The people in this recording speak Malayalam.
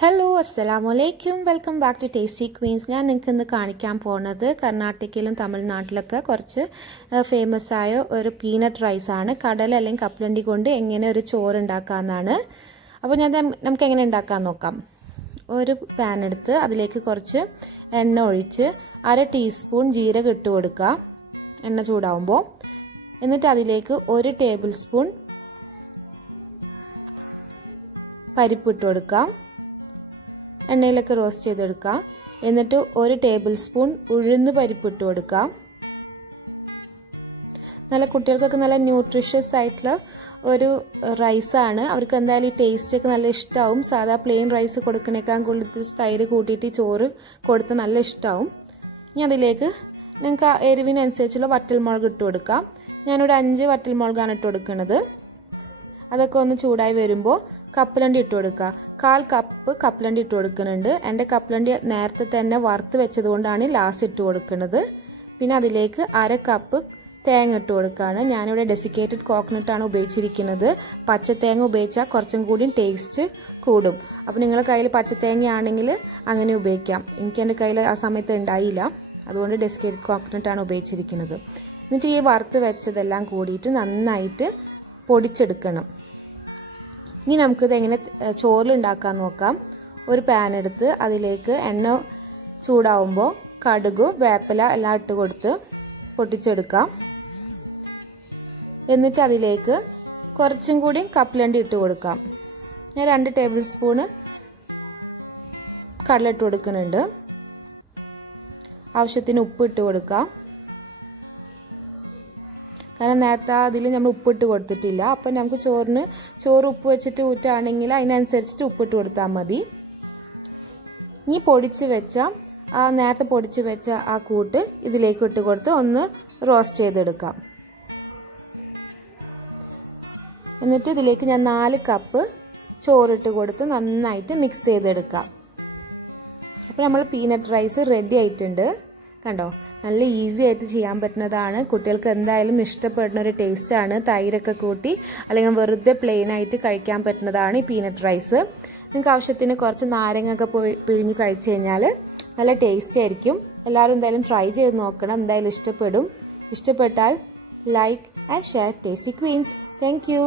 Hello, Assalamualaikum. Welcome back to Tasty Queens. ഞാൻ നിങ്ങൾക്ക് ഇന്ന് കാണിക്കാൻ പോകുന്നത് കർണാടകയിലും തമിഴ്നാട്ടിലൊക്കെ കുറച്ച് ഫേമസ് ആയ ഒരു പീനട്ട് റൈസ് ആണ്. കടല അല്ലെങ്കിൽ കപ്പലണ്ടി കൊണ്ട് എങ്ങനെ ഒരു ചോറ് ഉണ്ടാക്കാമെന്നാണ്. അപ്പോൾ നമുക്ക് എങ്ങനെ ഉണ്ടാക്കാൻ നോക്കാം. ഒരു പാൻ എടുത്ത് അതിലേക്ക് കുറച്ച് എണ്ണ ഒഴിച്ച് 1/2 ടീസ്പൂൺ ജീരകം ഇട്ട് കൊടുക്കുക. എണ്ണ ചൂടാവുമ്പോൾ എന്നിട്ട് അതിലേക്ക് 1 ടേബിൾ സ്പൂൺ പരിപ്പ് ഇട്ട് കൊടുക്കാം. എണ്ണയിലൊക്കെ റോസ്റ്റ് ചെയ്തെടുക്കാം. എന്നിട്ട് 1 ടേബിൾ സ്പൂൺ ഉഴുന്ന് പരിപ്പ് ഇട്ട് കൊടുക്കാം. നല്ല കുട്ടികൾക്കൊക്കെ നല്ല ന്യൂട്രീഷ്യസ് ആയിട്ടുള്ള ഒരു റൈസാണ്. അവർക്ക് എന്തായാലും ഈ ടേസ്റ്റൊക്കെ നല്ല ഇഷ്ടമാവും. സാധാ പ്ലെയിൻ റൈസ് കൊടുക്കണേക്കാൾ കൂടുതൽ തൈര് കൂട്ടിയിട്ട് ചോറ് കൊടുത്ത് നല്ല ഇഷ്ടമാവും. ഇനി അതിലേക്ക് നിങ്ങൾക്ക് എരിവിനനുസരിച്ചുള്ള വറ്റൽമുളക് ഇട്ട് കൊടുക്കാം. ഞാനിവിടെ 5 വറ്റൽമുളകാണ് ഇട്ട് കൊടുക്കുന്നത്. അതൊക്കെ ഒന്ന് ചൂടായി വരുമ്പോൾ കപ്പലണ്ടി ഇട്ട് കൊടുക്കുക. 1/4 കപ്പ് കപ്പലണ്ടി ഇട്ട് കൊടുക്കുന്നുണ്ട്. എൻ്റെ കപ്പലണ്ടി നേരത്തെ തന്നെ വറുത്ത് വെച്ചത് കൊണ്ടാണ് ലാസ്റ്റ് ഇട്ട് കൊടുക്കുന്നത്. പിന്നെ അതിലേക്ക് 1/2 കപ്പ് തേങ്ങ ഇട്ട് കൊടുക്കുകയാണ്. ഞാനിവിടെ ഡെസിക്കേറ്റഡ് കോക്കനട്ടാണ് ഉപയോഗിച്ചിരിക്കുന്നത്. പച്ചത്തേങ്ങ ഉപയോഗിച്ചാൽ കുറച്ചും കൂടി ടേസ്റ്റ് കൂടും. അപ്പോൾ നിങ്ങളുടെ കയ്യിൽ പച്ചത്തേങ്ങ ആണെങ്കിൽ അങ്ങനെ ഉപയോഗിക്കാം. എനിക്ക് എൻ്റെ കയ്യിൽ ആ സമയത്ത് ഉണ്ടായില്ല, അതുകൊണ്ട് ഡെസിക്കേറ്റഡ് കോക്കനട്ടാണ് ഉപയോഗിച്ചിരിക്കുന്നത്. എന്നിട്ട് ഈ വറുത്ത് വെച്ചതെല്ലാം കൂടിയിട്ട് നന്നായിട്ട് പൊടിച്ചെടുക്കണം. ഇനി നമുക്കിത് എങ്ങനെ ചോറിലുണ്ടാക്കാൻ നോക്കാം. ഒരു പാൻ എടുത്ത് അതിലേക്ക് എണ്ണ ചൂടാവുമ്പോൾ കടുക്, വേപ്പില എല്ലാം ഇട്ട് കൊടുത്ത് പൊട്ടിച്ചെടുക്കാം. എന്നിട്ട് അതിലേക്ക് കുറച്ചും കൂടി കപ്പലണ്ടി ഇട്ട് കൊടുക്കാം. ഞാൻ 2 ടേബിൾ സ്പൂണ് കടല ഇട്ട് കൊടുക്കുന്നുണ്ട്. ആവശ്യത്തിന് ഉപ്പ് ഇട്ട് കൊടുക്കാം. കാരണം നേരത്തെ അതിൽ നമ്മൾ ഉപ്പിട്ട് കൊടുത്തിട്ടില്ല. അപ്പം നമുക്ക് ചോറ് ഉപ്പ് വെച്ചിട്ട് ഊറ്റുകയാണെങ്കിൽ അതിനനുസരിച്ചിട്ട് ഉപ്പിട്ട് കൊടുത്താൽ മതി. ഇനി നേരത്തെ പൊടിച്ച് വെച്ച ആ കൂട്ട് ഇതിലേക്ക് ഇട്ട് കൊടുത്ത് ഒന്ന് റോസ്റ്റ് ചെയ്തെടുക്കാം. എന്നിട്ട് ഇതിലേക്ക് ഞാൻ 4 കപ്പ് ചോറിട്ട് കൊടുത്ത് നന്നായിട്ട് മിക്സ് ചെയ്തെടുക്കാം. അപ്പോൾ നമ്മൾ പീനട്ട് റൈസ് റെഡി ആയിട്ടുണ്ട്. കണ്ടോ, നല്ല ഈസി ആയിട്ട് ചെയ്യാൻ പറ്റുന്നതാണ്. കുട്ടികൾക്ക് എന്തായാലും ഇഷ്ടപ്പെടുന്ന ഒരു ടേസ്റ്റാണ്. തൈരൊക്കെ കൂട്ടി അല്ലെങ്കിൽ വെറുതെ പ്ലെയിൻ ആയിട്ട് കഴിക്കാൻ പറ്റുന്നതാണ് ഈ പീനട്ട് റൈസ്. നിങ്ങൾക്ക് ആവശ്യത്തിന് കുറച്ച് നാരങ്ങയൊക്കെ പിഴിഞ്ഞ് കഴിച്ചു കഴിഞ്ഞാൽ നല്ല ടേസ്റ്റി ആയിരിക്കും. എല്ലാവരും എന്തായാലും ട്രൈ ചെയ്ത് നോക്കണം. എന്തായാലും ഇഷ്ടപ്പെടും. ഇഷ്ടപ്പെട്ടാൽ like and share Tasty Queens. Thank U.